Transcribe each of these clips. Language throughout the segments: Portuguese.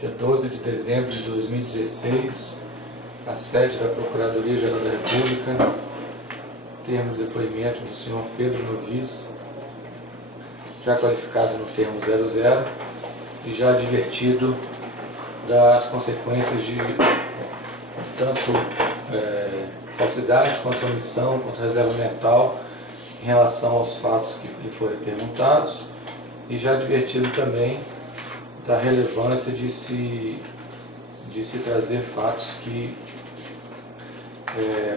dia 12 de dezembro de 2016, na sede da Procuradoria-Geral da República, termos de depoimento do senhor Pedro Novis, já qualificado no termo 00 e já advertido das consequências de tanto falsidade quanto omissão, quanto reserva mental em relação aos fatos que lhe forem perguntados, e já advertido também da relevância de se trazer fatos que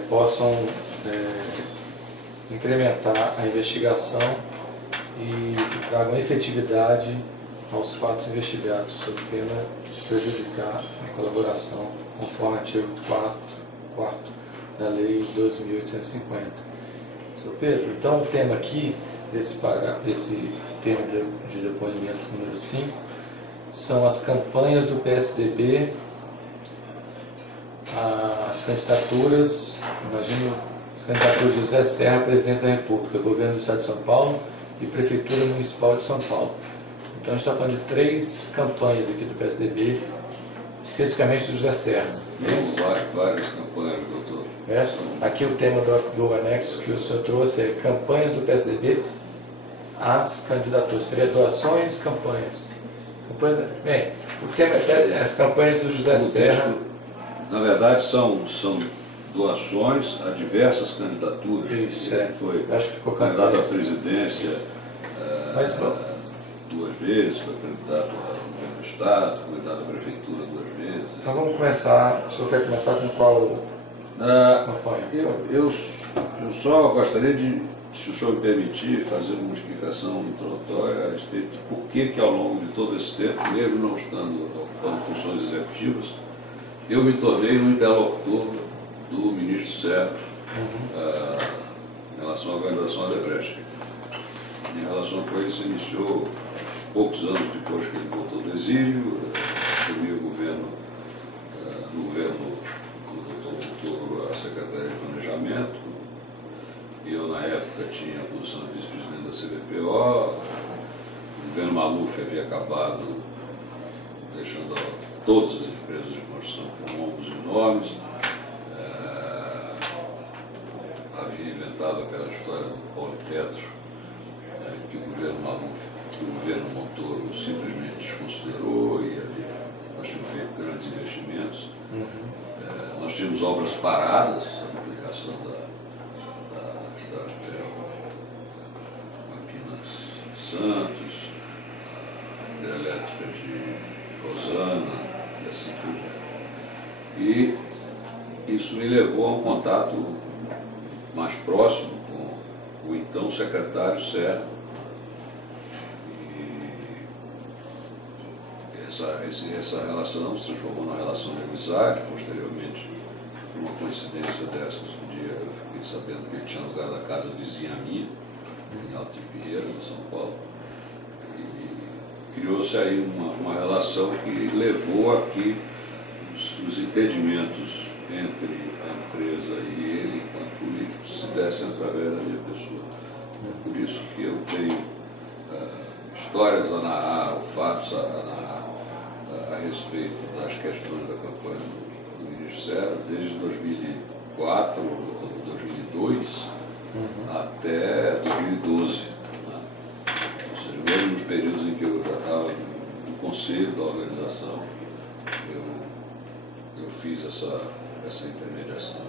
possam incrementar a investigação e que tragam efetividade aos fatos investigados, sob pena de prejudicar a colaboração conforme artigo 4º da Lei 12.850. Sr. Pedro, então o tema aqui desse termo de depoimento número 5 são as campanhas do PSDB, as candidaturas, imagino, as candidaturas de José Serra à presidência da República, governo do Estado de São Paulo e Prefeitura Municipal de São Paulo. Então a gente está falando de 3 campanhas aqui do PSDB, especificamente do José Serra. Várias campanhas, doutor. Aqui o tema do anexo que o senhor trouxe é campanhas do PSDB às candidaturas. Seria doações, campanhas. Bem, o tema é as campanhas do José Serra. Na verdade, são doações a diversas candidaturas. Isso, Foi acho que ficou candidato cantado à presidência Mas, 2 vezes, foi candidato ao governo do Estado, foi candidato à prefeitura 2 vezes. Então vamos começar. O senhor quer começar com qual campanha? Eu só gostaria de, se o senhor me permitir, fazer uma explicação introdutória a respeito de por que ao longo de todo esse tempo, mesmo não estando ocupando funções executivas, eu me tornei um interlocutor do ministro Serra em relação à organização Odebrecht. Minha relação com ele se iniciou poucos anos depois que ele voltou do exílio, assumi o governo, no governo do Dr. Montoro, a Secretaria de Planejamento, e eu na época tinha a posição de vice-presidente da CBPO. O governo Maluf havia acabado deixando todas as empresas de construção com ombros enormes, havia inventado aquela história do Paulo Petro, que o governo Maluf, que o governo Montoro simplesmente desconsiderou, e ali nós tínhamos feito grandes investimentos. Nós tínhamos obras paradas, a duplicação da estrada de ferro Campinas-Santos, a hidrelétrica de Rosana e assim por diante. E isso me levou a um contato mais próximo com o então secretário Serra. Essa relação se transformou numa relação de amizade. Posteriormente, por uma coincidência dessas, um dia eu fiquei sabendo que ele tinha alugado a casa vizinha minha, em Alto de Pinheiros, em São Paulo. E criou-se aí uma relação que levou a que os entendimentos entre a empresa e ele, enquanto político, se dessem através da minha pessoa. É por isso que eu tenho histórias a narrar, ou fatos a narrar a respeito das questões da campanha do ministro Serra, desde 2004, 2002, até 2012. Ou seja, mesmo nos períodos em que eu já estava no conselho da organização, eu fiz essa intermediação.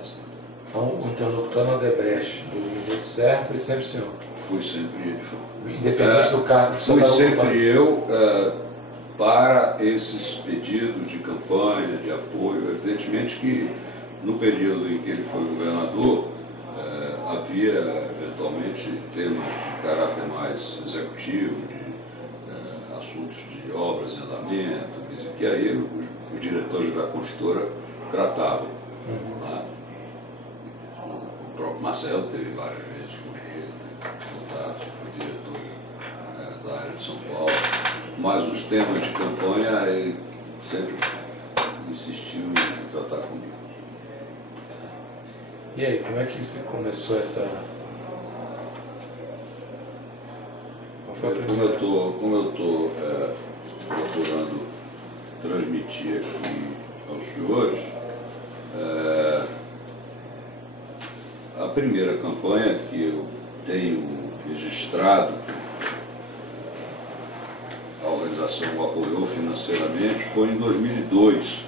Então, o interlocutor na Odebrecht do ministro Serra foi sempre o senhor? Fui sempre ele. Independente do cargo que o senhor fui sempre eu para esses pedidos de campanha, de apoio. Evidentemente que no período em que ele foi governador, havia eventualmente temas de caráter mais executivo, de assuntos de obras em andamento, que aí os diretores da construtora tratavam. O próprio Marcelo teve várias vezes com ele, contato com o diretor da área de São Paulo, mas os temas de campanha ele sempre insistiu em tratar comigo. E aí, como é que você começou essa... Como eu estou procurando transmitir aqui aos senhores a primeira campanha que eu tenho registrado, que a organização o apoiou financeiramente, foi em 2002,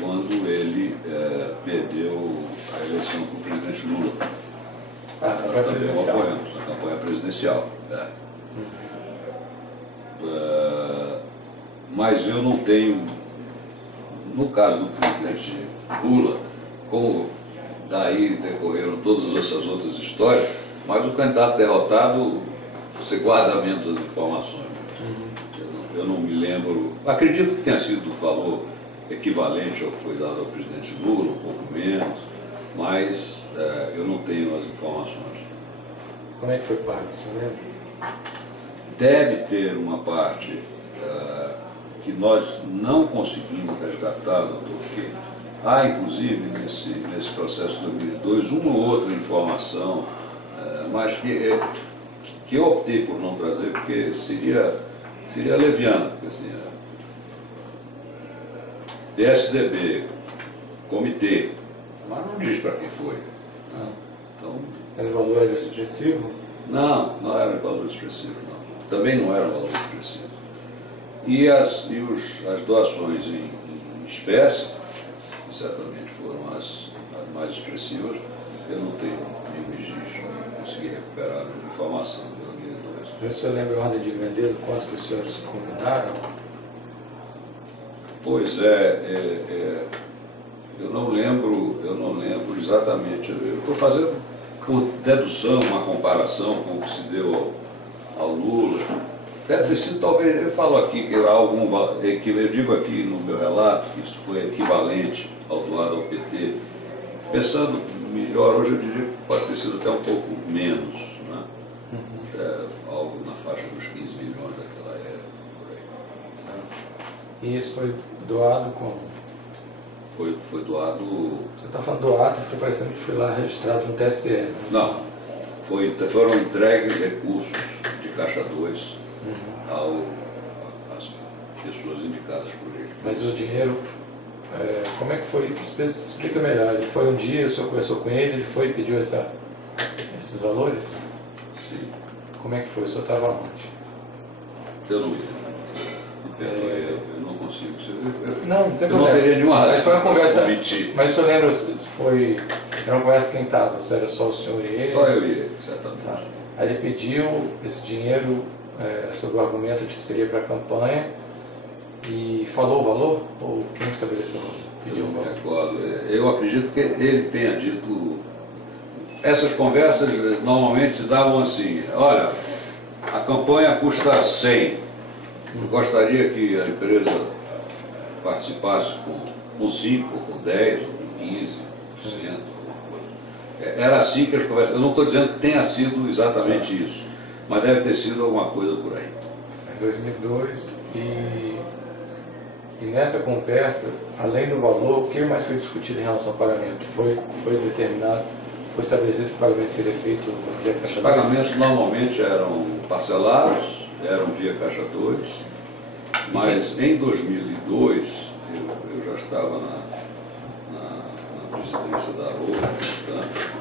quando ele perdeu a eleição para o presidente Lula. A campanha presidencial. A campanha presidencial. Mas eu não tenho, no caso do presidente Lula, como daí decorreram todas essas outras histórias, mas o candidato derrotado, você guarda menos as informações. Eu não me lembro, acredito que tenha sido o valor equivalente ao que foi dado ao presidente Lula, um pouco menos, mas eu não tenho as informações. Como é que foi pago, você lembra? Deve ter uma parte que nós não conseguimos resgatar, doutor, porque há, inclusive, nesse processo de 2002, uma ou outra informação, mas que eu optei por não trazer, porque seria leviano, porque assim, PSDB, comitê, mas não diz para quem foi. Né? Então, Mas o valor era expressivo? não era valor expressivo, não. Também não era valor expressivo. E as doações em espécie, que certamente foram as mais expressivas, eu não tenho nenhum registro, não consegui recuperar a informação de 2002. O senhor lembra a ordem de grandeza, quanto que os senhores combinaram? Pois eu não lembro exatamente. Eu estou fazendo por dedução uma comparação com o que se deu ao Lula. Deve ter sido, talvez, eu falo aqui que era algum, eu digo aqui no meu relato que isso foi equivalente ao doado ao PT. Pensando melhor, hoje eu diria que pode ter sido até um pouco menos, né? Até algo na faixa dos 15 milhões daquela época, por aí. E isso foi doado como? Foi doado... Você está falando doado, fica parecendo que foi lá registrado no TSE. Né? Não, foram entregues recursos de Caixa 2 às pessoas indicadas por ele. Mas o dinheiro, como é que foi? Explica melhor. Ele foi um dia, o senhor conversou com ele, ele foi e pediu esses valores? Sim. Como é que foi? O senhor estava onde? Eu não eu não consigo. Não tem problema. Eu não teria nenhuma razão. Mas foi uma conversa. Omitir. Mas o senhor lembra, era uma conversa quem estava? Se era só o senhor e ele? Só eu e ele, certamente. Tá. Aí ele pediu esse dinheiro sob o argumento de que seria para a campanha e falou o valor? Ou quem estabeleceu o valor? Pediu o valor? Eu acredito que ele tenha dito. Essas conversas normalmente se davam assim: olha, a campanha custa 100. Eu gostaria que a empresa participasse com 5, com 10, ou com 15%, alguma coisa. Era assim que as conversas. Eu não estou dizendo que tenha sido exatamente isso, mas deve ter sido alguma coisa por aí. Em 2002, e nessa conversa, além do valor, o que mais foi discutido em relação ao pagamento? Foi determinado, foi estabelecido que o pagamento seria feito via Caixa 2? Os pagamentos normalmente eram parcelados, eram via Caixa 2, mas em 2002 eu já estava na presidência da AROA, portanto,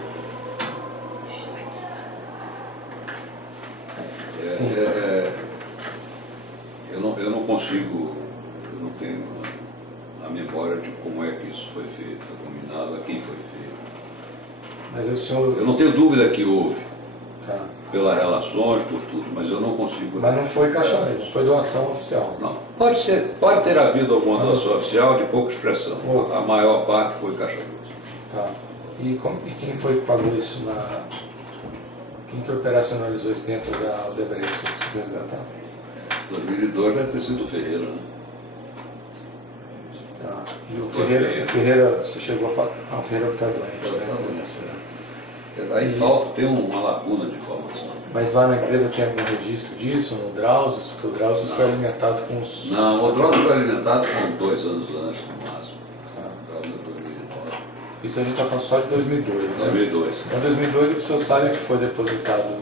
eu não consigo, eu não tenho a memória de como é que isso foi feito, foi combinado, a quem foi feito. Mas o senhor... Eu não tenho dúvida que houve. Tá. Pelas relações, por tudo, mas eu não consigo... Mas não foi Caixa 2, não foi doação oficial? Não. Pode ter havido alguma doação oficial de pouca expressão. A maior parte foi Caixa 2. Tá. E quem foi que pagou isso Quem que operacionalizou isso dentro da Odebrecht, se resgatar? 2002 deve ter sido o Ferreira, né? Tá. E o Ferreira, você chegou a falar... Ah, o Ferreira está doente, né? Aí tem uma lacuna de informação. Mas lá na empresa tem algum registro disso, no Drauzes? Porque o Drauzes foi alimentado com os... Não, o Drauzes foi alimentado com 2 anos antes, no máximo. O Drauzes é 2009. Isso a gente está falando só de 2002, né? 2002. Então, em 2002, o que o senhor sabe que foi depositado,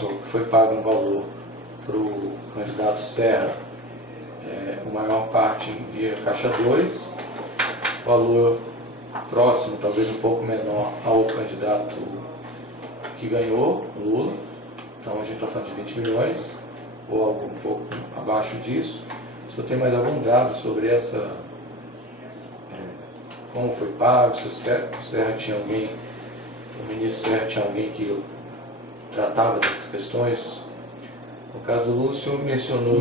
ou que foi pago um valor para o candidato Serra, o maior parte via Caixa 2, valor próximo, talvez um pouco menor, ao candidato que ganhou, o Lula. Então a gente está falando de 20 milhões, ou algo um pouco abaixo disso. Se eu tenho mais algum dado sobre essa, como foi pago, se o Serra tinha alguém, o ministro Serra tinha alguém que tratava dessas questões. No caso do Lula, o senhor mencionou...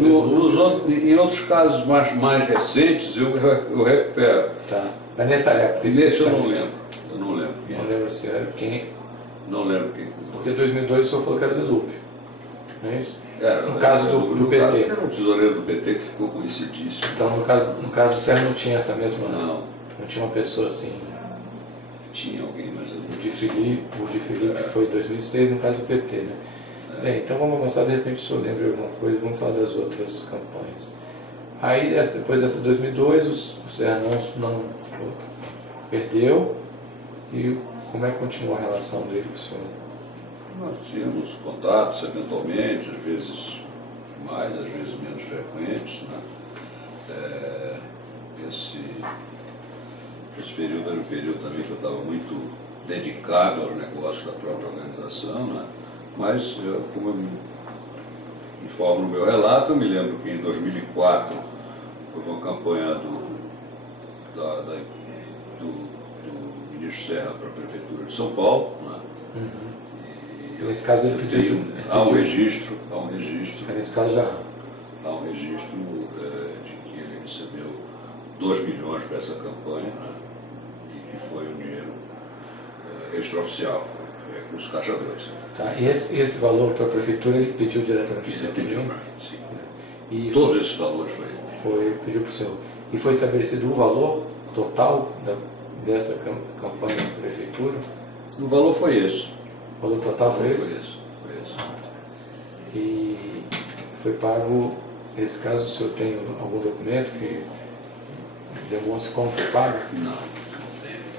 Em outros casos mais recentes, eu recupero. Tá. Mas nessa época... Nesse eu não lembro. Eu não lembro quem. Não lembro se era quem... Não lembro quem. Porque em 2002 o senhor falou que era de Lupe, não é isso? No caso do PT. Caso era um tesoureiro do PT que ficou conhecidíssimo. Então, no caso do Serra não tinha essa mesma... Não. Não tinha uma pessoa assim... Tinha alguém, mas... O de Felipe foi em 2006, no caso do PT, né? Bem, então vamos avançar, de repente o senhor lembra de alguma coisa, vamos falar das outras campanhas. Aí, depois dessa 2002, o Serra não perdeu, e como é que continuou a relação dele com o senhor? Nós tínhamos contatos, eventualmente, às vezes mais, às vezes menos frequentes, né? Esse período era um período também que eu estava muito dedicado aos negócios da própria organização, né? Mas, como eu informo no meu relato, eu me lembro que em 2004 houve uma campanha do ministro Serra para a Prefeitura de São Paulo, né? E nesse caso ele pediu... Há um registro. Nesse caso já... Há um registro de que ele recebeu 2 milhões para essa campanha, né? E que foi um dinheiro extraoficial, foi recurso Caixa 2. Tá. E esse valor para a Prefeitura ele pediu diretamente para o senhor? Pediu para mim, sim. E todos esses valores pediu para o senhor. E foi estabelecido o valor total dessa campanha da Prefeitura? O valor foi esse. O valor total foi esse? Foi esse. E foi pago, nesse caso, o senhor tem algum documento que demonstre como foi pago? Não tenho.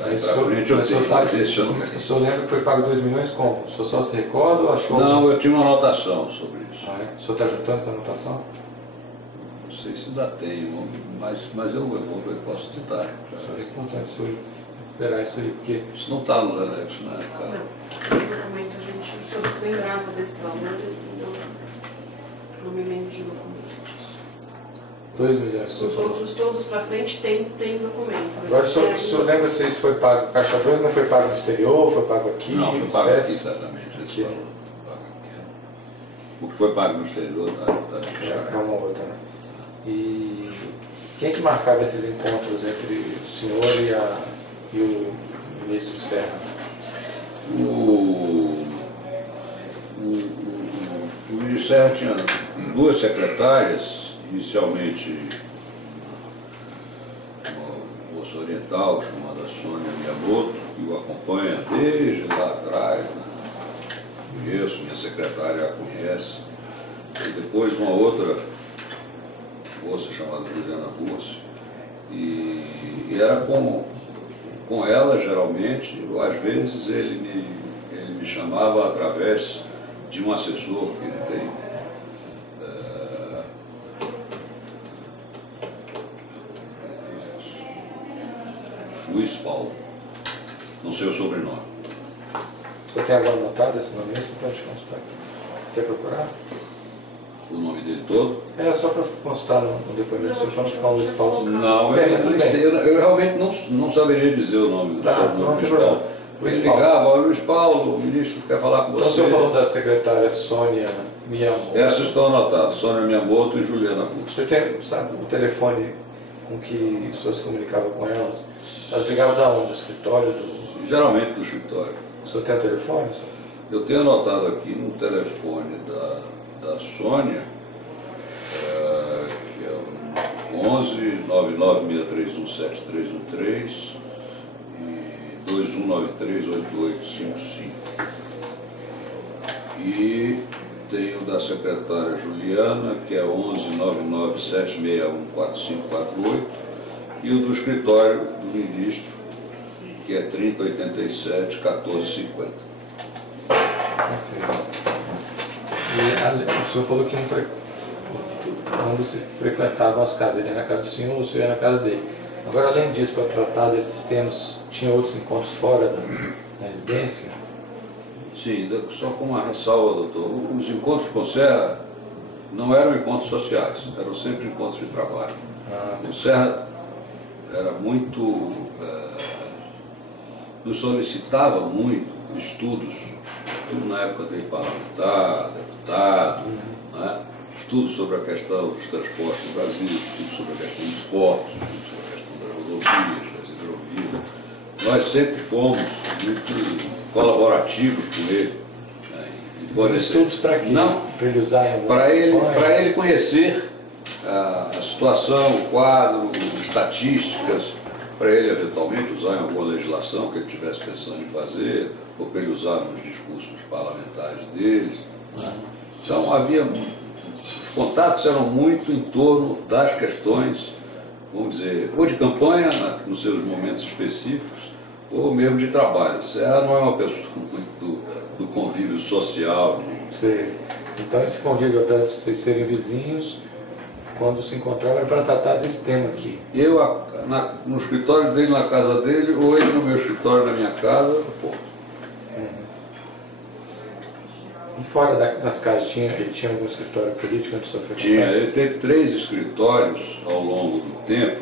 Daí para frente eu tenho, mas esse eu não tenho. O senhor lembra que foi pago 2 milhões como? O senhor só se recorda ou achou? Não, eu tinha uma anotação sobre isso. Ah, é? O senhor está juntando essa anotação? Não sei se ainda tenho, mas eu posso tentar. É importante o senhor recuperar isso aí, porque... Isso não está nos anexos, né, cara? Não, esse documento o senhor se lembrava desse valor e não me lembro de documento. 2 milhões. Os outros todos para frente tem documento. Agora o senhor lembra se isso foi pago Caixa 2, não foi pago no exterior, foi pago aqui? Não, foi pago aqui, exatamente. Esse valor foi pago aqui. O que foi pago no exterior É uma outra, né? E quem é que marcava esses encontros entre o senhor e o ministro Serra? O ministro Serra tinha 2 secretárias, inicialmente uma moça oriental chamada Sônia Miyamoto, que o acompanha desde lá atrás, né? Conheço, minha secretária a conhece. E depois uma outra moça chamada Juliana Bursi, e era com ela, geralmente, ou às vezes ele me chamava através de um assessor que ele tem, Luiz Paulo, não sei o sobrenome. Você tem agora anotado esse nome? Você pode constar. Quer procurar? O nome dele todo? É só para constar no depoimento, só para não ficar um Luiz Paulo. Não, eu realmente não saberia dizer o nome do Luiz Paulo. Ele ligava, olha, Luiz Paulo, o ministro quer falar com você. Então o senhor falou da secretária Sônia Miyamoto. Essas estão anotadas, Sônia Miyamoto e Juliana Bursi. Você tem, sabe, o telefone com que o senhor se comunicava com elas? Elas ligavam da onde? Do escritório? Geralmente do escritório. O senhor tem o telefone? Senhor? Eu tenho anotado aqui no telefone da Sônia, que é o 11 996317313 e 21938855. E tenho da secretária Juliana, que é 11 997614548, e o do escritório do ministro, que é 3087 1450. Perfeito. E o senhor falou que quando se frequentavam as casas. Ele ia na casa do senhor, o senhor ia na casa dele. Agora, além disso, para tratar desses temas, tinha outros encontros fora da residência? Sim, só com uma ressalva, doutor. Os encontros com o Serra não eram encontros sociais, eram sempre encontros de trabalho. O Serra era muito... nos solicitava muito estudos, tudo na época dele parlamentar, deputado, né? Estudos sobre a questão dos transportes no Brasil, estudos sobre a questão dos portos, estudos sobre a questão das rodovias, das hidrovias. Nós sempre fomos muito colaborativos com ele. Os estudos para quê? Não, para ele usar em para ele conhecer a situação, o quadro, estatísticas, para ele eventualmente usar em alguma legislação que ele estivesse pensando em fazer, ou para ele usar nos discursos parlamentares deles. Então havia, os contatos eram muito em torno das questões, vamos dizer, ou de campanha, nos seus momentos específicos, ou mesmo de trabalho. Serra não é uma pessoa muito do convívio social. Então esse convívio, apesar de vocês serem vizinhos, quando se encontravam era para tratar desse tema aqui. Eu no escritório dele, na casa dele, ou ele no meu escritório, na minha casa, pô. E fora das casas, ele tinha algum escritório político onde sofreu? Tinha, ele teve 3 escritórios ao longo do tempo,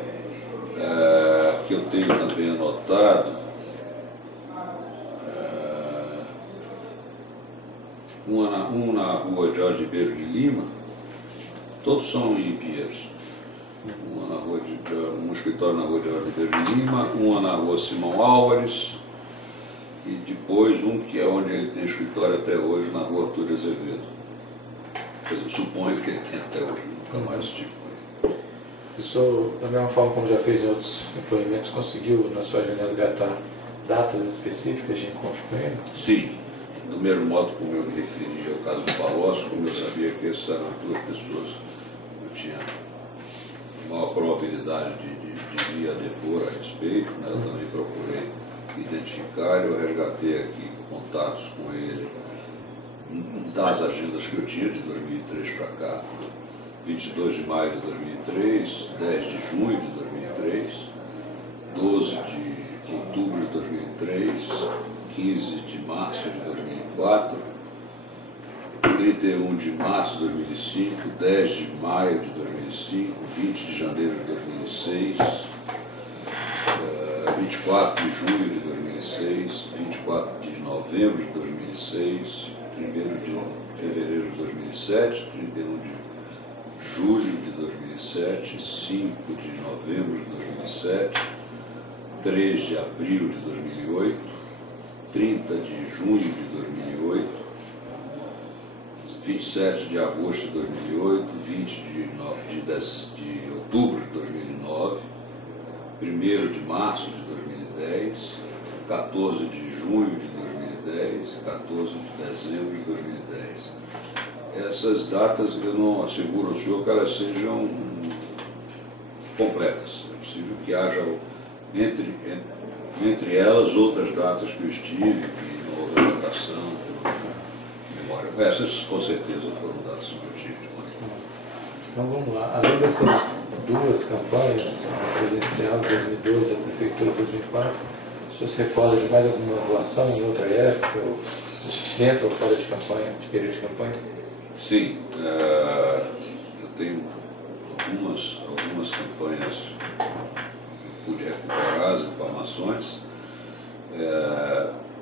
que eu tenho também anotado. Um na rua Jorge Ribeiro de Lima, todos são em Pinheiros. Um escritório na rua Jorge Ribeiro de Lima, uma na rua Simão Álvares, e depois um que é onde ele tem escritório até hoje, na rua Arthur de Azevedo. Eu suponho que ele tem até hoje, nunca mais tive com ele. O senhor, da mesma forma como já fez em outros depoimentos, conseguiu na sua agenda resgatar datas específicas de encontro com ele? Sim. Do mesmo modo como eu me referi ao caso do Palocci, como eu sabia que essas eram as 2 pessoas que eu tinha maior probabilidade de ir a depor a respeito, né? Eu também procurei identificar, eu resgatei aqui contatos com ele das agendas que eu tinha de 2003 para cá, 22 de maio de 2003, 10 de junho de 2003, 12 de outubro de 2003, 15 de março de 2004, 31 de março de 2005, 10 de maio de 2005, 20 de janeiro de 2006, 24 de junho de 2006, 24 de novembro de 2006, 1º de fevereiro de 2007, 31 de julho de 2007, 5 de novembro de 2007, 3 de abril de 2008, 30 de junho de 2008, 27 de agosto de 2008, 20 de outubro de 2009, 1º de março de 2010, 14 de junho de 2010, 14 de dezembro de 2010. Essas datas eu não asseguro ao senhor que elas sejam completas. É possível que haja entre elas outras datas que eu estive, que não houve anotação, memória. Essas com certeza foram datas que eu tive. Então vamos lá. Além dessas 2 campanhas, a presidencial de 2012 e a prefeitura de 2004, o senhor se recorda de mais alguma atuação em outra época, ou dentro ou fora de campanha, de período de campanha? Sim, eu tenho algumas campanhas, pude recuperar as informações.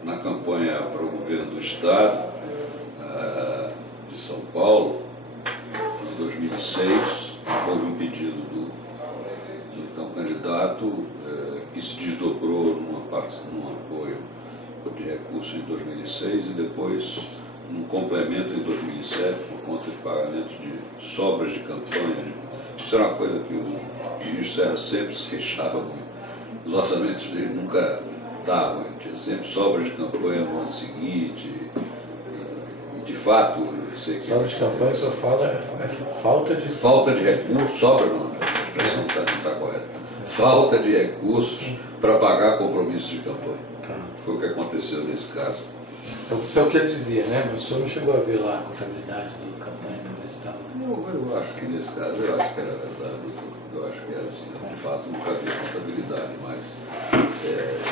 Na campanha para o governo do Estado de São Paulo, em 2006, houve um pedido do então candidato que se desdobrou num apoio de recurso em 2006 e depois num complemento em 2007 por conta de pagamento de sobras de campanha. Isso era uma coisa que o ministro Serra sempre se queixava muito. Os orçamentos dele nunca davam, ele tinha sempre sobras de campanha no ano seguinte. E de fato, eu sei que... Sobra de campanha, só fala é falta de... Falta de recursos, sobra não, a expressão não está correta. Falta de recursos para pagar compromissos de campanha. Foi o que aconteceu nesse caso. Então, isso é o que ele dizia, né? Mas o senhor não chegou a ver lá a contabilidade da campanha para ver se estava... Eu acho que nesse caso, eu acho que era verdade. Eu acho que era assim. De fato, nunca vi a contabilidade, mas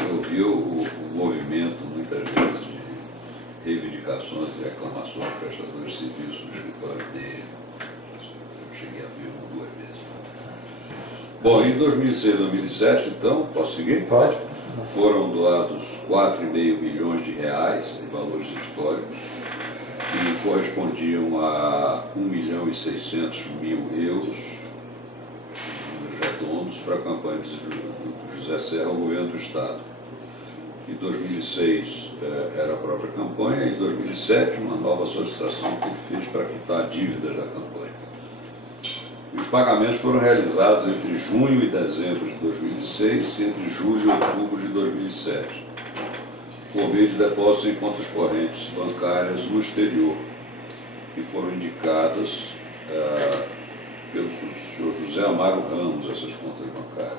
eu vi o movimento, muitas vezes, de reivindicações e reclamações de prestadores de serviços no escritório dele. Eu cheguei a ver uma ou duas vezes. Bom, em 2006 e 2007, então, posso seguir? Pode. Foram doados 4,5 milhões de reais em valores históricos, que correspondiam a 1.600.000 euros, números redondos, para a campanha do José Serra ao governo do Estado. Em 2006 era a própria campanha, e em 2007 uma nova solicitação que ele fez para quitar dívidas da campanha. E os pagamentos foram realizados entre junho e dezembro de 2006 e entre julho e outubro de 2007, por meio de depósitos em contas correntes bancárias no exterior, que foram indicadas pelo senhor José Amaro Ramos, essas contas bancárias.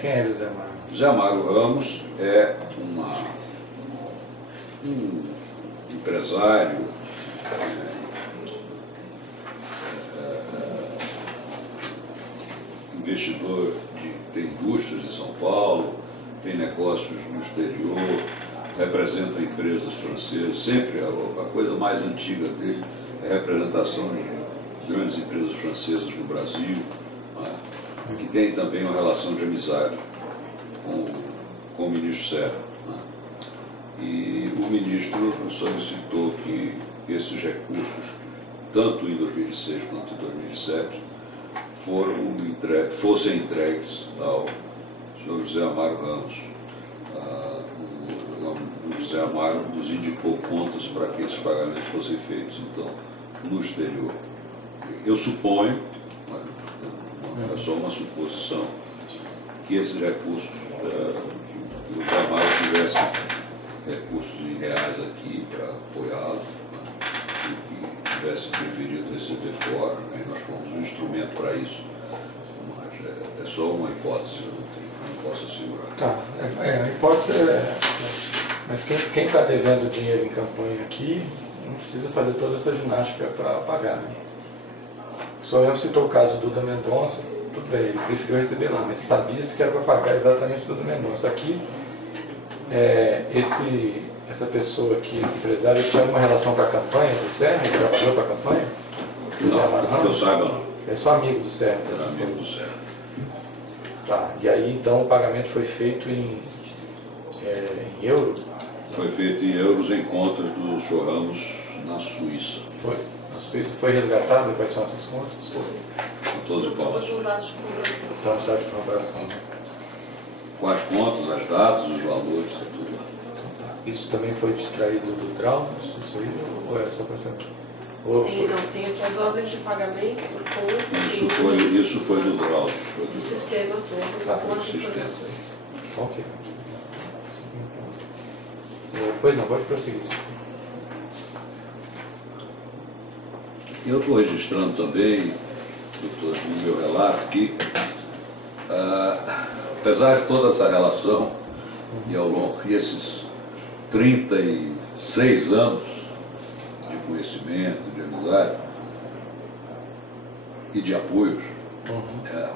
Quem é José Amaro? José Amaro Ramos é um empresário, investidor tem indústrias em São Paulo, tem negócios no exterior, representa empresas francesas. Sempre a coisa mais antiga dele é a representação de grandes empresas francesas no Brasil, né? Que tem também uma relação de amizade com o ministro Serra, né? E o ministro solicitou que esses recursos, tanto em 2006 quanto em 2007, fossem entregues ao senhor José Amaro Ramos. O José Amaro nos indicou contas para que esses pagamentos fossem feitos, então, no exterior. Eu suponho, é só uma suposição, que esses recursos, que o José Amaro tivesse recursos em reais aqui para apoiá-lo, né, e que tivesse preferido receber fora, né, nós fomos um instrumento para isso, mas é só uma hipótese, eu não posso assegurar. Tá, a hipótese mas quem está devendo dinheiro em campanha aqui não precisa fazer toda essa ginástica para pagar, né? Só mesmo citou o caso do Duda Mendonça, tudo bem, ele preferiu receber lá, mas sabia-se que era para pagar exatamente o Duda Mendonça. Aqui, essa pessoa aqui, esse empresário, ele tinha uma relação com a campanha do Serra? Ele trabalhou com a campanha? Não, que eu saiba não. É só amigo do Serra? Era amigo do Serra. Tá, e aí então o pagamento foi feito em euro? Foi feito em euros em contas do senhor Ramos na Suíça. Foi. Na Suíça foi resgatado? Quais são essas contas? Com todas as informações. Os dados de comparação. Então, os dados de comparação. Com as contas, as datas, os valores, tudo lá. Isso também foi distraído do DRAL? Isso aí? Ou é só para saber? Tem aqui as ordens de pagamento por conta. Isso foi do DRAL. Do sistema todo, com as informações. Ok. Pois não, pode prosseguir. Eu estou registrando também, doutor, no meu relato, que apesar de toda essa relação, e ao longo desses 36 anos de conhecimento, de amizade e de apoios,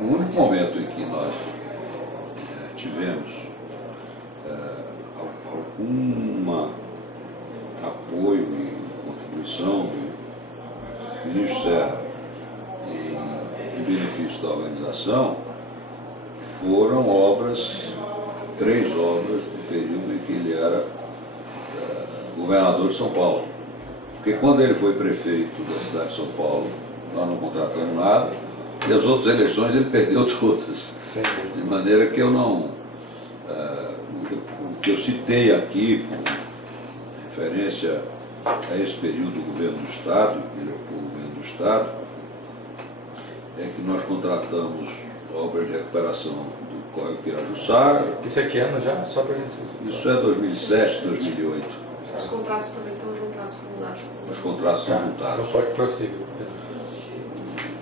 o único momento em que nós tivemos algum apoio e contribuição do ministro Serra em benefício da organização foram três obras no período em que ele era governador de São Paulo. Porque quando ele foi prefeito da cidade de São Paulo, nós não contratamos nada, e as outras eleições ele perdeu todas. De maneira que eu não... o que eu citei aqui, com referência a esse período do governo do Estado, que ele ocupou o governo do Estado, é que nós contratamos obras de recuperação do Córrego Pirajussara. Isso aqui é ano já? Só para a gente se Isso é 2007, 2008. Os contratos também estão juntados com o dados. Os contratos são juntados. Não pode prosseguir.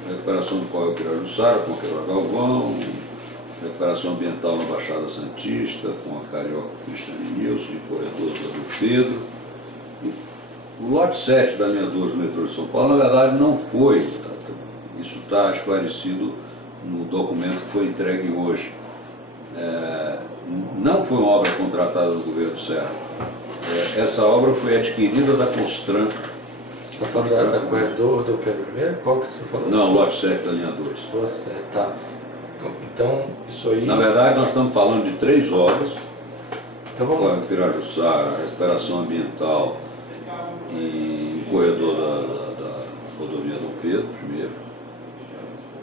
Recuperação do Córrego Pirajussara com a Queiroz Galvão, recuperação ambiental na Baixada Santista com a Carioca Cristiane Nilson e corredor do Pedro. O lote 7 da linha 2 do metrô de São Paulo, na verdade, não foi, Isso está esclarecido no documento que foi entregue hoje. Não foi uma obra contratada do governo Serra. Essa obra foi adquirida da Constran. Você está falando da corredor do Pedro I? Qual que você falou? Não, lote 7 da linha 2. Você, tá. Então, isso aí... Na verdade, nós estamos falando de 3 obras. Então vamos... O Pirajussara, a recuperação ambiental e o corredor da rodovia Dom Pedro I.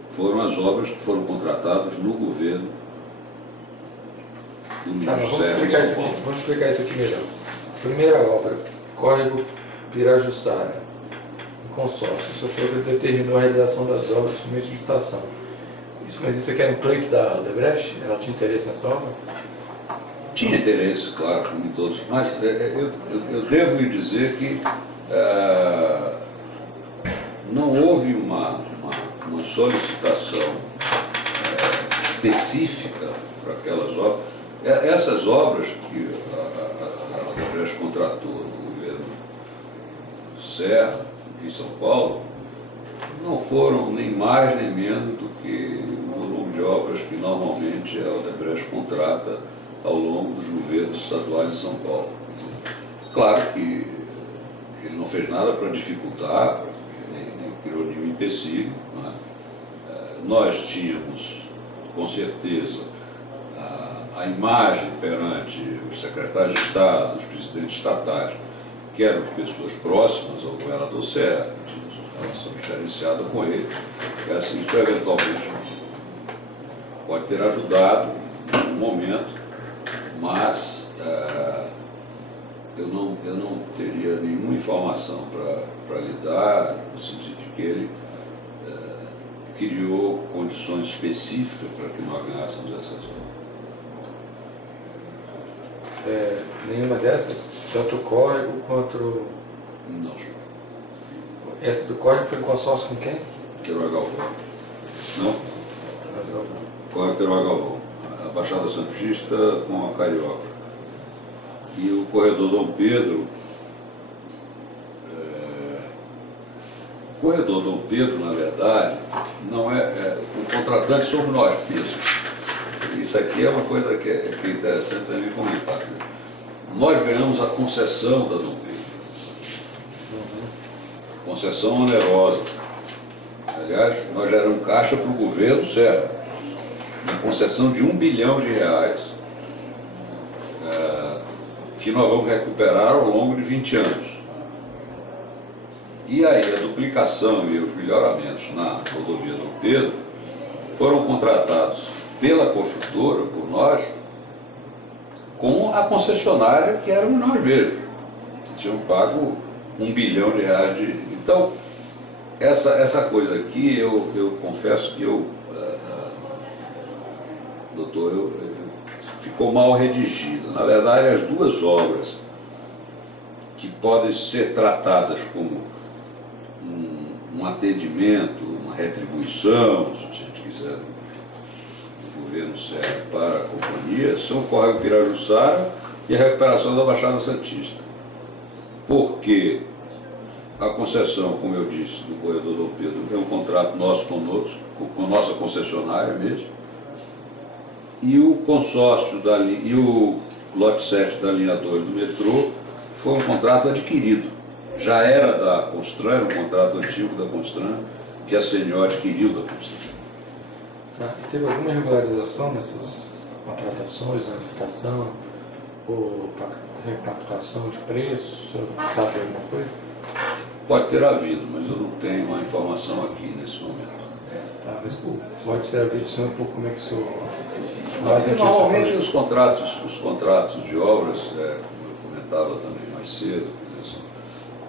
Foram as obras que foram contratadas no governo do ministro Serra em São Paulo. Vamos explicar isso aqui melhor. Primeira obra, Córrego Pirajussara, em consórcio. O senhor falou que determinou a realização das obras por meio de licitação. Mas isso aqui era um pleito da Odebrecht? Ela tinha interesse nessa obra? Tinha interesse, claro, como em todos, mas eu devo lhe dizer que não houve uma solicitação específica para aquelas obras. Essas obras que a Odebrecht contratou no governo Serra, em São Paulo, não foram nem mais nem menos do que o volume de obras que normalmente a Odebrecht contrata ao longo dos governos estaduais de São Paulo. Claro que ele não fez nada para dificultar, nem criou nenhum empecilho. Não é? Nós tínhamos, com certeza, a imagem perante os secretários de Estado, os presidentes estatais, que eram pessoas próximas ao governador Serra, que tínhamos uma relação diferenciada com ele. Isso eventualmente pode ter ajudado em algum momento, mas eu não teria nenhuma informação para lhe dar, no sentido de que ele criou condições específicas para que nós ganhássemos essas obras. Nenhuma dessas? Tanto o Córrego quanto... Não. Essa do Córrego foi em consórcio com quem? Queiroz Galvão. Não? Córrego Queiroz Galvão. A Baixada Santista com a Carioca. E o corredor Dom Pedro... O corredor Dom Pedro, na verdade, não o contratante somos nós mesmos. Isso aqui é uma coisa que é interessante também comentar. Né? Nós ganhamos a concessão da Dom Pedro. Concessão onerosa. Aliás, nós geramos caixa para o governo Serra. Uma concessão de R$1 bilhão, que nós vamos recuperar ao longo de 20 anos. E aí a duplicação e os melhoramentos na rodovia Dom Pedro foram contratados pela construtora, por nós, com a concessionária que éramos nós mesmos, que tinham pago R$1 bilhão de... Então, essa coisa aqui, eu confesso que doutor, ficou mal redigida. Na verdade, as duas obras que podem ser tratadas como um atendimento, uma retribuição, se a gente quiser, do governo Serra para a companhia, são o Córrego Pirajussara e a recuperação da Baixada Santista. Porque a concessão, como eu disse, do corredor Dom Pedro é um contrato nosso conosco, com nossa concessionária mesmo, e o consórcio e o lote 7 da linha 2 do metrô foi um contrato adquirido. Já era da Constran, era um contrato antigo da Constran, que a Senhor adquiriu da Constran. Teve alguma irregularização nessas contratações, na licitação, ou recaptação de preço? O senhor sabe alguma coisa? Pode ter havido, mas eu não tenho a informação aqui nesse momento. Tá, mas pode ser havido, senhor, um pouco como é que o senhor... Normalmente os contratos de obras, como eu comentava também mais cedo,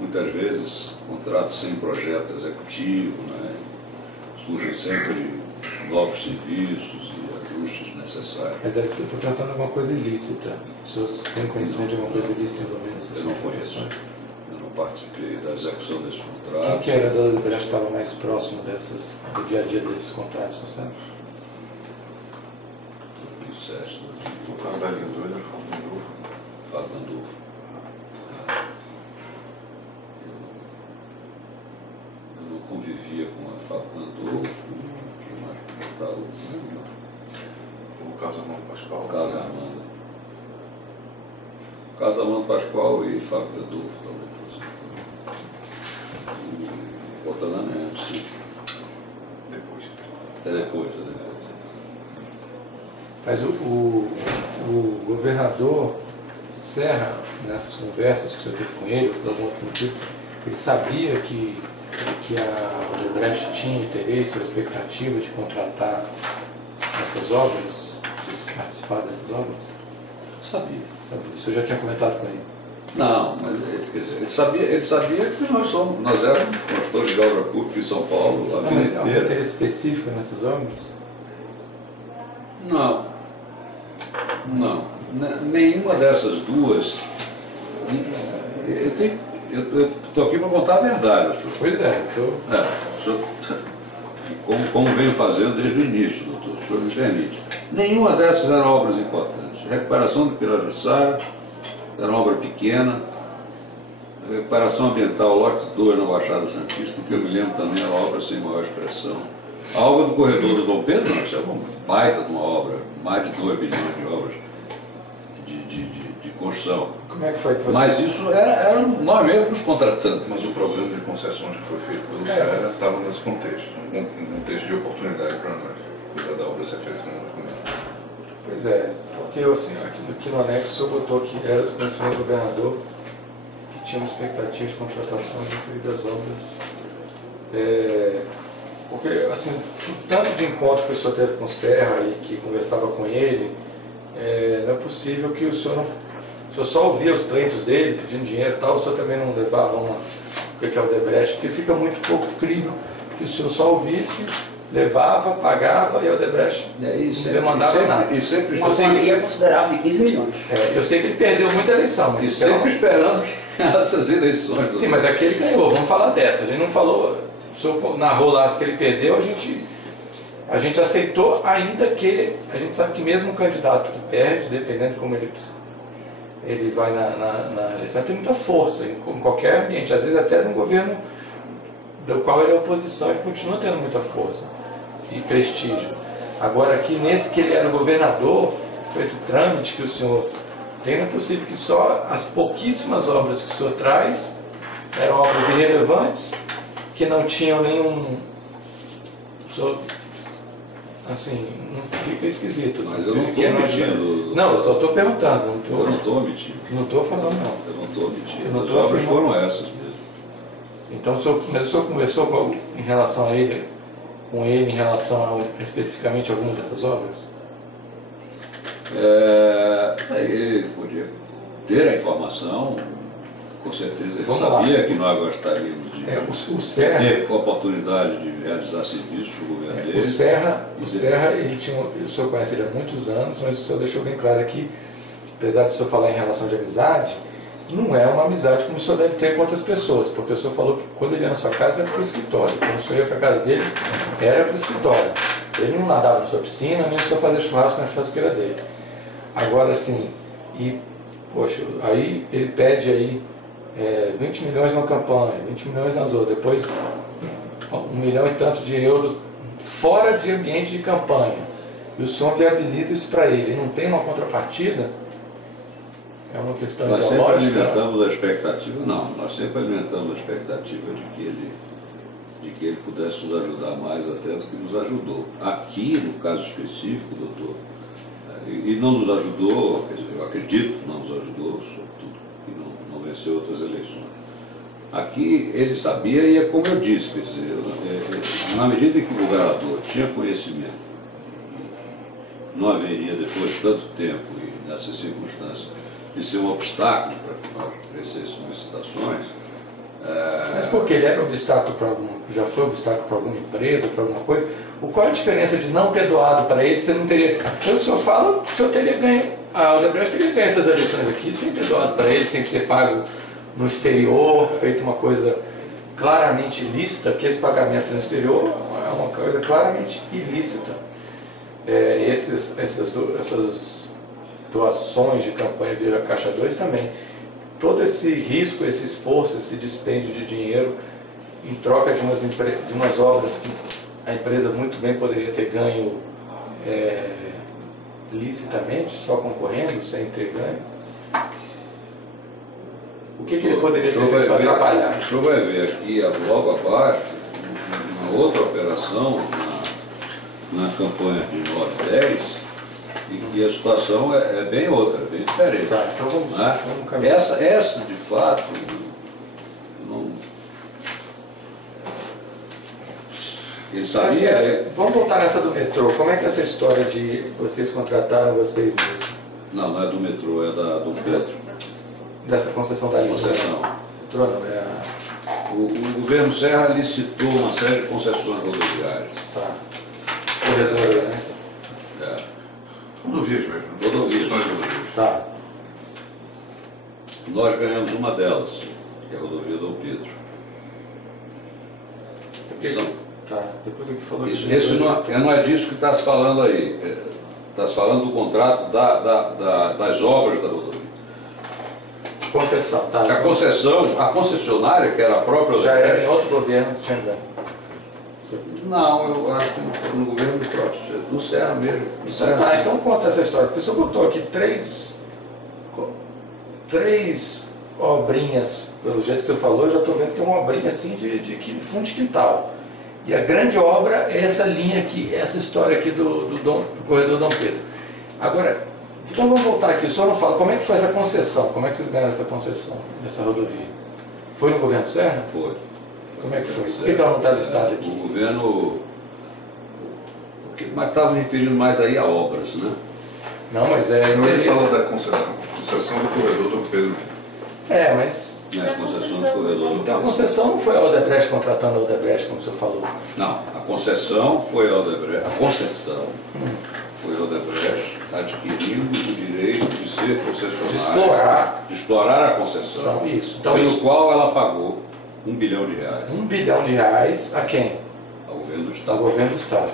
muitas vezes contratos sem projeto executivo, né? Surgem sempre novos serviços e ajustes necessários. Mas eu estou perguntando alguma coisa ilícita. Os senhores têm conhecimento de alguma coisa ilícita envolvendo essas contratações? Eu não participei da execução desses contratos. Quem que era da Odebrecht estava mais próximo do dia a dia desses contratos, não sabe? 2007, O carro da linha 2 era Fábio Gandolfo. Eu não convivia com a Fábio Gandolfo, que mais estava O Casamento Pascoal. Casamento Pascoal e Fábio Gandolfo talvez fosse. O Portanano é antes, sim. Depois. É depois. Mas o governador Serra, nessas conversas que o senhor teve com ele, por algum outro motivo, ele sabia que a Odebrecht tinha interesse ou expectativa de contratar essas obras, de participar dessas obras? Sabia. O senhor já tinha comentado com ele? Não, mas quer dizer, ele sabia que nós éramos construtores de obra pública em São Paulo, a vida Mas há um inteira. interesse específico nessas obras? Não. Nenhuma dessas duas. Eu estou aqui para contar a verdade, senhor. Pois é, Como venho fazendo desde o início, doutor, o senhor me permite. Nenhuma dessas eram obras importantes. Recuperação do Pirajussara era uma obra pequena. Recuperação ambiental, lote 2 na Baixada Santista, que eu me lembro também, era uma obra sem maior expressão. A obra do corredor do Dom Pedro, não, isso é uma baita de uma obra, mais de 2 bilhões de obras de construção. como é que foi que você... Mas isso era nós mesmos contratando. Mas o programa de concessões que foi feito pelo Serra estava nesse contexto, um contexto de oportunidade para nós, cuidar da obra ser feita comigo. Pois é, porque assim, aqui no anexo o senhor botou que era do conhecimento do governador que tinha uma expectativa de contratação de referidas obras. Porque, assim, o tanto de encontro que o senhor teve com o Serra e que conversava com ele, não é possível que o senhor só ouvia os pleitos dele, pedindo dinheiro e tal, o senhor também não levava o que é o Odebrecht, porque fica muito pouco crível que o senhor só ouvisse, levava, pagava e a Odebrecht não demandava nada. E sempre Uma quantia considerável de 15 milhões. Eu sei que ele perdeu muita eleição, mas... E sempre esperando que essas eleições... Sim, mas aquele ganhou, vamos falar dessa. A gente não falou, o senhor narrou lá as que ele perdeu, a gente aceitou, ainda que a gente sabe que mesmo um candidato que perde, dependendo de como ele vai na eleição, tem muita força em qualquer ambiente, às vezes até no governo do qual ele é oposição, ele continua tendo muita força e prestígio. Agora aqui, nesse que ele era governador, com esse trâmite que o senhor tem, não é possível que só as pouquíssimas obras que o senhor traz eram obras irrelevantes, que não tinham nenhum... O senhor, assim, não fica esquisito. Mas eu não estou omitindo. Não, eu só estou perguntando. Eu não estou omitindo. Não estou falando, não. Eu não estou omitindo. As obras foram essas mesmo. Então, mas o senhor conversou com ele em relação especificamente a alguma dessas obras? Ele podia ter a informação, com certeza ele Vamos sabia lá. que nós gostaríamos de ter a oportunidade de realizar serviços do governo dele. O Serra, o senhor conhece ele há muitos anos, mas o senhor deixou bem claro aqui, apesar de o senhor falar em relação de amizade, não é uma amizade como o senhor deve ter com outras pessoas, porque o senhor falou que quando ele ia na sua casa era para o escritório, quando o senhor ia para a casa dele era para o escritório. Ele não nadava na sua piscina, nem o senhor fazia churrasco na churrasqueira dele. Agora assim, poxa, aí ele pede aí 20 milhões numa campanha, 20 milhões nas outras, depois 1 milhão e tanto de euros fora de ambiente de campanha, e o senhor viabiliza isso para ele, não tem uma contrapartida. É uma questão nós sempre ideológica? alimentamos a expectativa, nós sempre alimentamos a expectativa de que ele pudesse nos ajudar mais até do que nos ajudou. Aqui, no caso específico, doutor, e não nos ajudou, quer dizer, eu acredito que não nos ajudou, sobretudo que não venceu outras eleições. Aqui ele sabia, e é como eu disse, quer dizer, na medida em que o governador tinha conhecimento, não haveria depois de tanto tempo e nessas circunstâncias de ser um obstáculo para que nós vencêssemos licitações. Mas por que ele era obstáculo para já foi obstáculo para alguma empresa, para alguma coisa? Qual é a diferença de não ter doado para ele, você não teria... Então o senhor fala, o senhor teria ganho, a Odebrecht teria ganho essas eleições aqui sem ter doado para ele, sem ter pago no exterior, feito uma coisa claramente ilícita, que esse pagamento no exterior é uma coisa claramente ilícita. Essas doações de campanha via Caixa 2 também. Todo esse risco, esse esforço, esse dispêndio de dinheiro em troca de umas obras que a empresa muito bem poderia ter ganho licitamente, só concorrendo, sem ter ganho. O que ele poderia ter feito para atrapalhar? O senhor vai ver aqui, logo abaixo, uma outra operação na campanha de 9-10, e que a situação é bem outra, bem diferente. Tá, então vamos caminhar. Essa, de fato, não... Ele sabia... Vamos voltar nessa do metrô. Como é que é essa história de vocês contrataram vocês mesmos? Não é do metrô, é do Pedro. Dessa concessão da linha? Concessão. Metrô não, é O governo Serra licitou uma série de concessões rodoviárias. Tá. Corredor, né? Rodovias mesmo. Rodovias. Concessões de rodovias. Tá. Nós ganhamos uma delas, que é a rodovia Dom Pedro. Tá, depois o que falou Isso não é disso que está se falando aí. Está se falando do contrato das obras da rodovia. Concessão, tá. A concessionária, que era a própria... Já era em outro governo que tinha dado. Não, eu acho que no governo do próprio, no Serra mesmo. No Serra, Tá, então conta essa história, porque o senhor botou aqui três obrinhas, pelo jeito que você falou, eu já estou vendo que é uma obrinha assim de fundo de quintal. E a grande obra é essa linha aqui, essa história aqui do corredor Dom Pedro. Agora, então vamos voltar aqui, o senhor não fala, como é que foi essa concessão? Como é que vocês ganharam essa concessão, dessa rodovia? Foi no governo Serra? Foi. Como é que foi? Por que ela não está listada aqui? O governo... Mas estava me referindo mais aí a obras, né? Não, mas é... Não, ele fala da concessão. Concessão do corredor do Pedro. Mas... A concessão do corredor. Então a concessão não foi a Odebrecht contratando a Odebrecht, como o senhor falou. Não, a concessão foi a Odebrecht. A concessão foi a Odebrecht adquirindo o direito de ser concessionária. De explorar a concessão. Isso. Então, pelo qual ela pagou R$1 bilhão. R$1 bilhão a quem? Ao governo do Estado. Ao governo do Estado.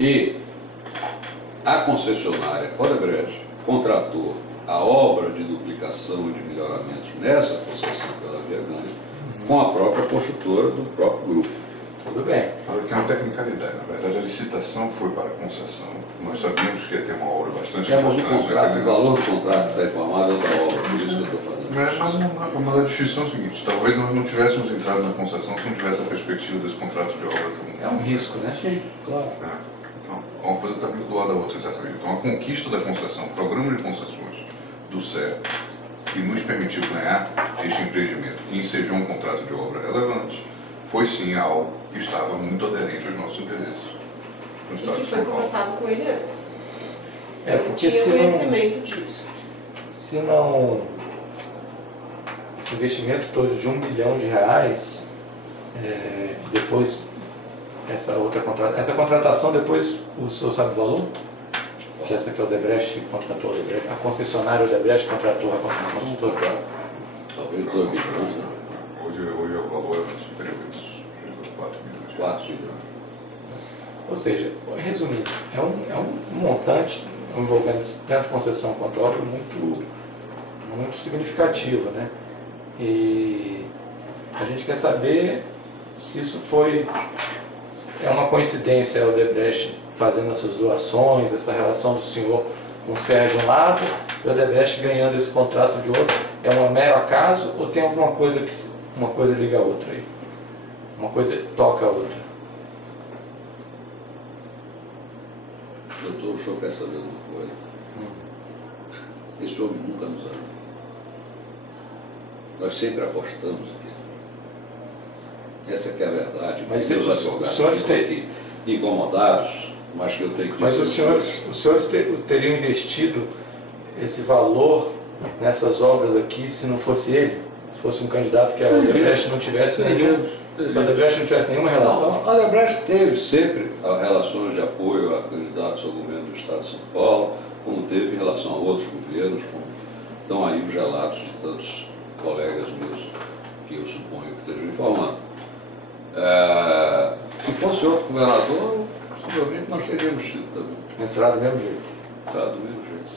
E a concessionária Odebrecht contratou a obra de duplicação e de melhoramentos nessa concessão que ela havia ganho com a própria construtora do próprio grupo. Tudo bem. Mas aqui é uma tecnicalidade. Na verdade, a licitação foi para a concessão. Nós sabíamos que ia ter uma obra bastante Temos o importante. contrato, o valor do contrato está informado da obra, por isso que eu estou fazendo. Mas a distinção é o seguinte, talvez nós não tivéssemos entrado na concessão se não tivesse a perspectiva desse contrato de obra. É um risco, né? Sim, claro. Então, uma coisa está vinculada à outra, exatamente. Então, a conquista da concessão, o programa de concessões do CER, que nos permitiu ganhar este empreendimento, que ensejou um contrato de obra relevante, foi sim algo que estava muito aderente aos nossos interesses. No E Estado que de foi São Paulo. conversado com ele antes. Porque Tinha conhecimento disso. se não... Esse investimento todo de R$1 bilhão, depois essa contratação, depois o senhor sabe o valor? Que essa que a Odebrecht contratou, a concessionária Odebrecht contratou a construtora. Talvez 2 bilhões. Hoje o valor é superior a isso, 4 milhões. 4 bilhões. Ou seja, resumindo, é um montante envolvendo tanto concessão quanto obra muito significativo, né? E a gente quer saber se isso é uma coincidência a Odebrecht fazendo essas doações, essa relação do senhor com o Serra de um lado e o Odebrecht ganhando esse contrato de outro. É um mero acaso ou tem alguma coisa que uma coisa liga a outra aí? Uma coisa toca a outra? Doutor, o senhor quer saber uma coisa? Esse homem nunca nos ama. Nós sempre apostamos aqui. Essa que é a verdade. Mas meus advogados ficam aqui incomodados, mas que eu tenho que dizer. Mas os senhores teriam investido esse valor nessas obras aqui se não fosse ele? Se fosse um candidato que a Odebrecht não tivesse se a Odebrecht não tivesse nenhuma relação? Não, a Odebrecht teve sempre relações de apoio a candidatos ao governo do Estado de São Paulo, como teve em relação a outros governos, como estão aí os relatos de tantos colegas meus que eu suponho que estejam informando. Se fosse outro governador, possivelmente nós teríamos sido também. Entrar do mesmo jeito. Entrar do mesmo jeito.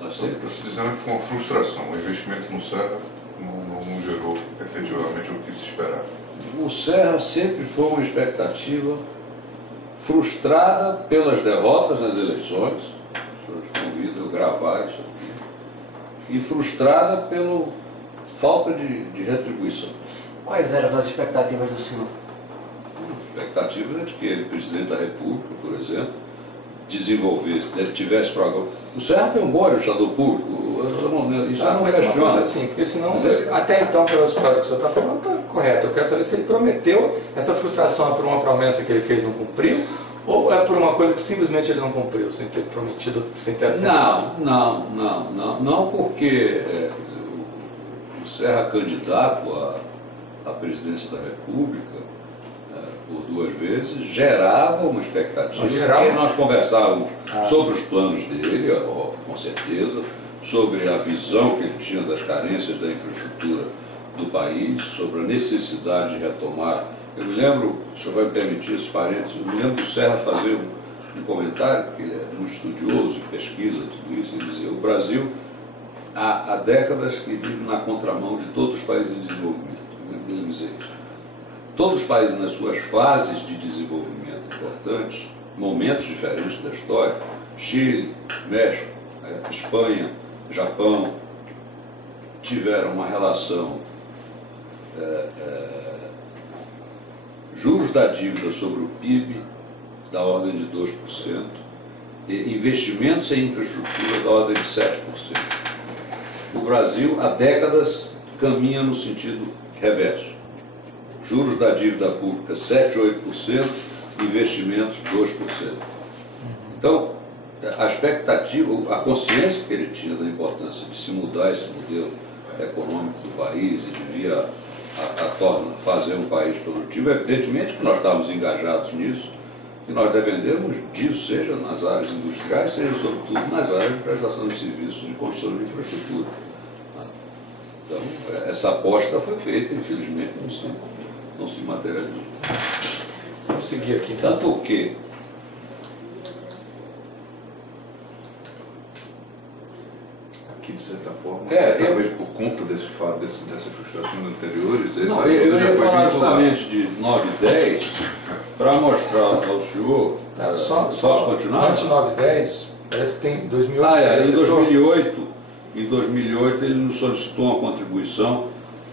Nós sempre. Estou se dizendo que foi uma frustração. O investimento no Serra não gerou efetivamente o que se esperava. o Serra sempre foi uma expectativa frustrada pelas derrotas nas eleições, os senhores convidam eu gravar isso aqui, e frustrada pela falta de retribuição. Quais eram as expectativas do senhor? A expectativa é de que ele, presidente da República, por exemplo, desenvolvesse, tivesse programa. O Serra tem um bom administrador público, isso não mas é uma questiona. coisa assim, porque senão, até então, pela história que o senhor está falando, está correto. Eu quero saber se ele prometeu, essa frustração é por uma promessa que ele fez e não cumpriu, ou é por uma coisa que simplesmente ele não cumpriu, sem ter prometido, sem ter acertado? Não, porque o Serra, candidato à presidência da República, por 2 vezes, gerava uma expectativa, porque nós conversávamos sobre os planos dele, com certeza, sobre a visão que ele tinha das carências da infraestrutura do país, sobre a necessidade de retomar. Eu me lembro, o senhor vai me permitir esse parênteses, eu me lembro do Serra fazer um comentário, porque ele é muito estudioso e pesquisa tudo isso, ele dizia: o Brasil há décadas que vive na contramão de todos os países em desenvolvimento. Eu dizer isso. Todos os países nas suas fases de desenvolvimento importantes, momentos diferentes da história, Chile, México, Espanha, Japão, tiveram uma relação juros da dívida sobre o PIB da ordem de 2% e investimentos em infraestrutura da ordem de 7%. O Brasil, há décadas, caminha no sentido reverso. Juros da dívida pública 7, 8%, investimentos 2%. Então, a expectativa, a consciência que ele tinha da importância de se mudar esse modelo econômico do país e devia fazer um país produtivo, evidentemente que nós estávamos engajados nisso, e nós dependemos disso, seja nas áreas industriais, seja sobretudo nas áreas de prestação de serviços de construção de infraestrutura. Então, essa aposta foi feita, infelizmente não se materializou. Vamos seguir aqui. Tanto que aqui, de certa forma, talvez por conta desse fato, dessas frustrações anteriores, eu ia falar justamente de 9 e 10 para mostrar ao senhor. Posso continuar? Antes de 9 e 10, parece que tem 2008. Em 2008 ele nos solicitou uma contribuição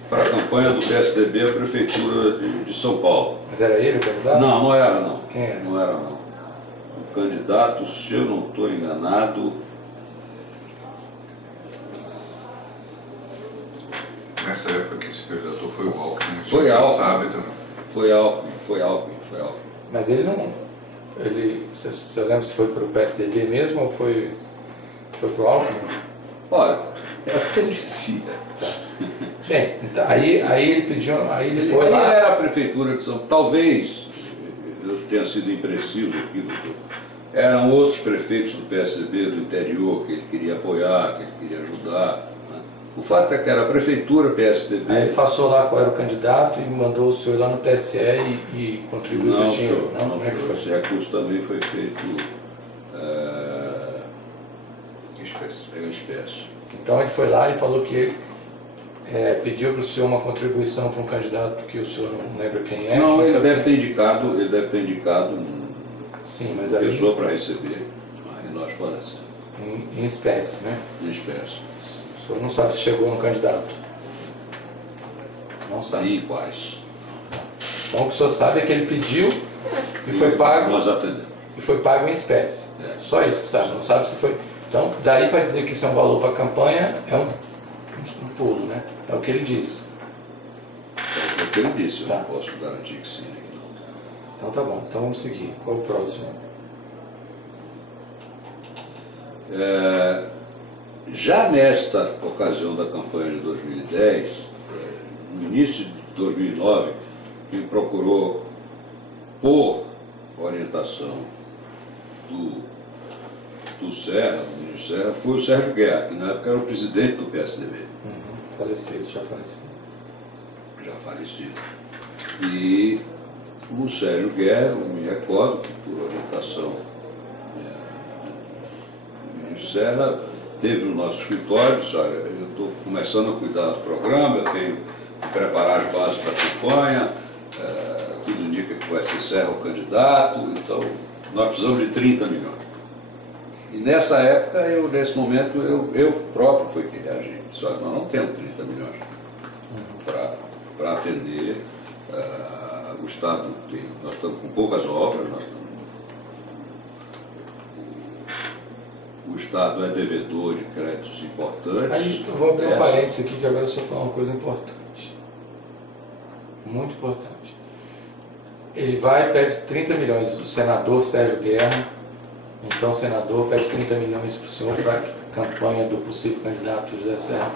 para a campanha do PSDB à Prefeitura de São Paulo. Mas era ele o candidato? Não era não. Quem era? Não era não. O candidato, se eu não estou enganado... Nessa época que se candidatou foi o Alckmin. Foi Alckmin. Sabe também. Foi Alckmin. Mas ele não... Você lembra se foi para o PSDB mesmo ou foi para o Alckmin? Olha, é o que ele dizia. Bem, então, aí ele pediu, aí ele foi lá. Ele era a Prefeitura de São Paulo, talvez, eu tenha sido impreciso aqui, doutor, eram outros prefeitos do PSDB do interior que ele queria apoiar, que ele queria ajudar. Né? O fato é que era a Prefeitura, PSDB... Aí ele passou lá qual era o candidato e mandou o senhor lá no TSE e contribuiu com esse dinheiro. Não, esse recurso também foi feito em espécie. Então ele foi lá e falou que pediu para o senhor uma contribuição para um candidato que o senhor não lembra quem é. Não, ele deve ter indicado sim, mas uma pessoa para receber, aí nós falecemos. Em espécie, né? Em espécie. O senhor não sabe se chegou no candidato? Não sabe. E quais? Então o que o senhor sabe é que ele pediu e foi pago. Nós atendemos. E foi pago em espécie. Só isso que sabe, não sabe se foi. Então, daí para dizer que isso é um valor para a campanha, é um pulo, né? É o que ele disse. É o que ele disse, eu tá. não posso garantir que sim. Não. Então tá bom, então vamos seguir. Qual o próximo? Já nesta ocasião da campanha de 2010, no início de 2009, quem procurou, por orientação do Serra, do ministro Serra, foi o Sérgio Guerra, que na época era o presidente do PSDB. Falecido, já falecido. Já falecido. E o Sérgio Guerra, eu me recordo que por orientação do ministro Serra, teve no nosso escritório, disse: olha, eu estou começando a cuidar do programa, eu tenho que preparar as bases para a campanha, tudo indica que vai ser Serra o candidato, então nós precisamos de 30 milhões. E nessa época, nesse momento, eu próprio fui que reagi. Só que nós não temos 30 milhões para atender o Estado. Nós estamos com poucas obras, o Estado é devedor de créditos importantes. Aí eu vou abrir um parênteses aqui, que agora eu só falar uma coisa importante. Muito importante. Ele vai e pede 30 milhões. O senador Sérgio Guerra, então o senador, pede 30 milhões para o senhor para a campanha do possível candidato José Serra.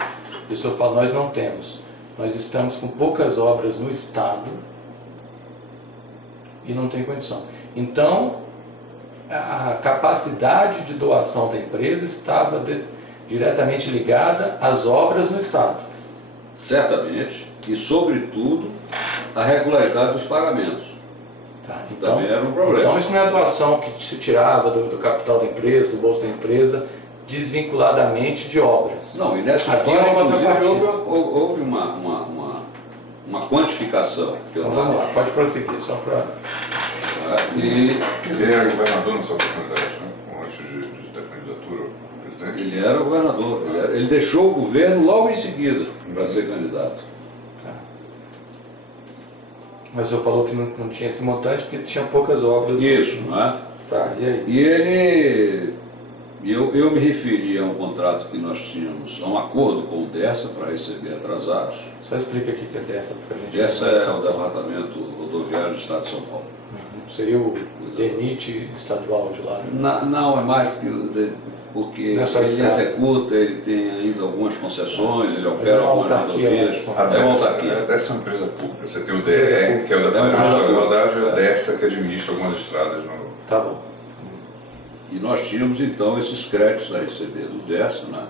E o senhor fala, nós não temos. Nós estamos com poucas obras no Estado e não tem condição. Então, a capacidade de doação da empresa estava diretamente ligada às obras no Estado. Certamente, e sobretudo a regularidade dos pagamentos. Tá, então, também era um problema. Então isso não é a doação que se tirava do capital da empresa, do bolso da empresa, desvinculadamente de obras. Não, e nessa história, inclusive, houve uma quantificação. Que então vamos lá, pode prosseguir, só para... Ele era governador nessa oportunidade, né? Antes da candidatura ao presidente? Ele era governador, ele deixou o governo logo em seguida para ser candidato. Tá. Mas o senhor falou que não tinha esse montante porque tinha poucas obras. Isso, não é? Tá, e aí? E ele... Eu me referi a um contrato que nós tínhamos, a um acordo com o DERSA para receber atrasados. Só explica o que é DERSA para a gente. DERSA é o Departamento Rodoviário do Estado de São Paulo. Seria o DENIT estadual de lá? Né? Não, é mais que porque ele executa, ele tem ainda algumas concessões, ele opera algumas rodovias. É uma autarquia. Essa é uma empresa pública. Você tem o DE, que é o Departamento de Igualdade, e o DERSA, que administra algumas estradas. Tá bom. E nós tínhamos então esses créditos a receber do DERSA, né?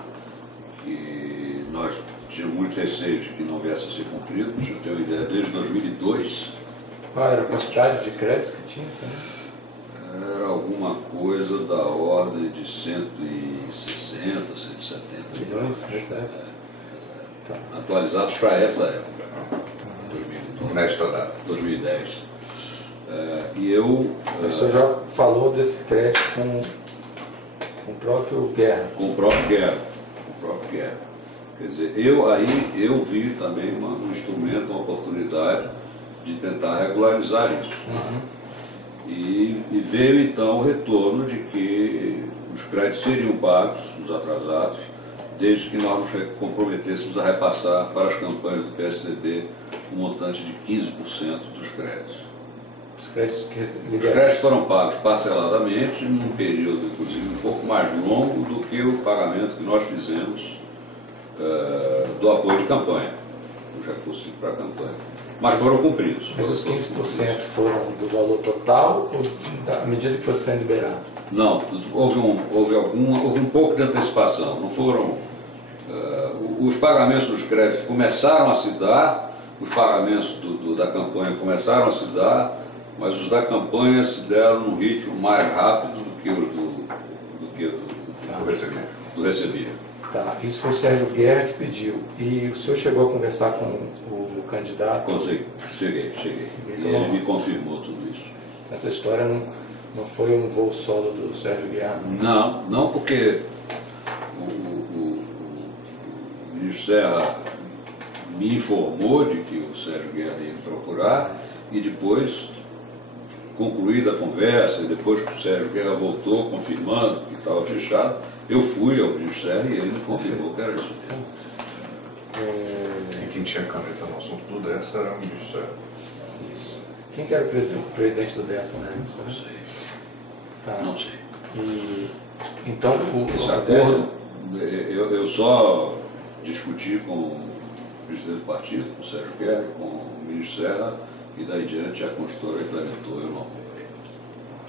Que nós tínhamos muito receio de que não viesse a ser cumprido. Para você ter uma ideia, desde 2002. Qual era a quantidade de créditos que tinha? Era alguma coisa da ordem de 160, 170 milhões nessa época? Tá. Atualizados para essa época, 2009, nesta data. 2010. E eu... O senhor já falou desse crédito com o próprio Guerra. Com o próprio Guerra. Quer dizer, eu vi também um instrumento, uma oportunidade de tentar regularizar isso. E veio então o retorno de que os créditos seriam pagos, os atrasados, desde que nós nos comprometêssemos a repassar para as campanhas do PSDB um montante de 15% dos créditos. Os créditos foram pagos parceladamente, num período, inclusive, um pouco mais longo do que o pagamento que nós fizemos do apoio de campanha, os recursos para a campanha. Mas foram cumpridos. Mas os 15% foram do valor total ou à medida que fosse sendo liberado? Não, houve um pouco de antecipação. Não foram... os pagamentos dos créditos começaram a se dar, os pagamentos da campanha começaram a se dar, mas os da campanha se deram num ritmo mais rápido do que do recebível. Tá, isso foi o Sérgio Guerra que pediu. E o senhor chegou a conversar com o candidato? Cheguei. E ele me confirmou tudo isso. Essa história não foi um voo solo do Sérgio Guerra? Não, porque o ministro Serra me informou de que o Sérgio Guerra ia me procurar e depois, concluída a conversa, e depois que o Sérgio Guerra voltou confirmando que estava fechado, eu fui ao ministro Serra e ele me confirmou que era isso mesmo. E quem tinha caneta no assunto do DERSA era o ministro Serra. Isso. Quem que era o presidente do DERSA, né? Não sei. Tá. Não sei. E, então, esse acordo, eu só discuti com o presidente do partido, com o Sérgio Guerra, com o ministro Serra, e daí em diante a consultora implementou, eu não acompanhei.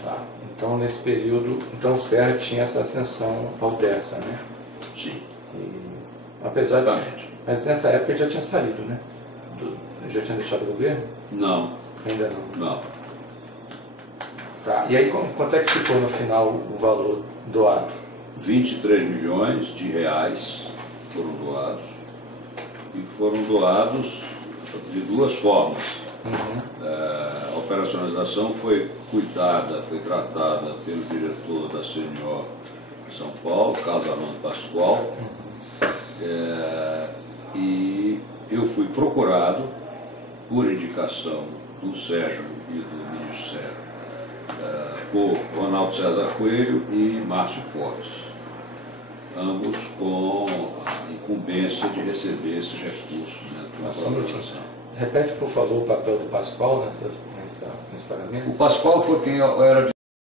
Tá. Então, nesse período, o Serra tinha essa ascensão ao DERSA, né? Sim. Apesar Exatamente. Mas nessa época ele já tinha saído, né? Já tinha deixado o governo? Não. Ainda não? Não. Tá. E aí, quanto é que ficou no final o valor doado? 23 milhões de reais foram doados. E foram doados de duas formas. A operacionalização foi cuidada, foi tratada pelo diretor da CNO de São Paulo, Carlos Armando Pascoal, e eu fui procurado por indicação do Sérgio e do ministro Sérgio, por Ronaldo César Coelho e Márcio Fortes, ambos com a incumbência de receber esses recursos dentro da colaboração. Repete, por favor, o papel do Pascoal nesse pagamento. O Pascoal foi quem eu era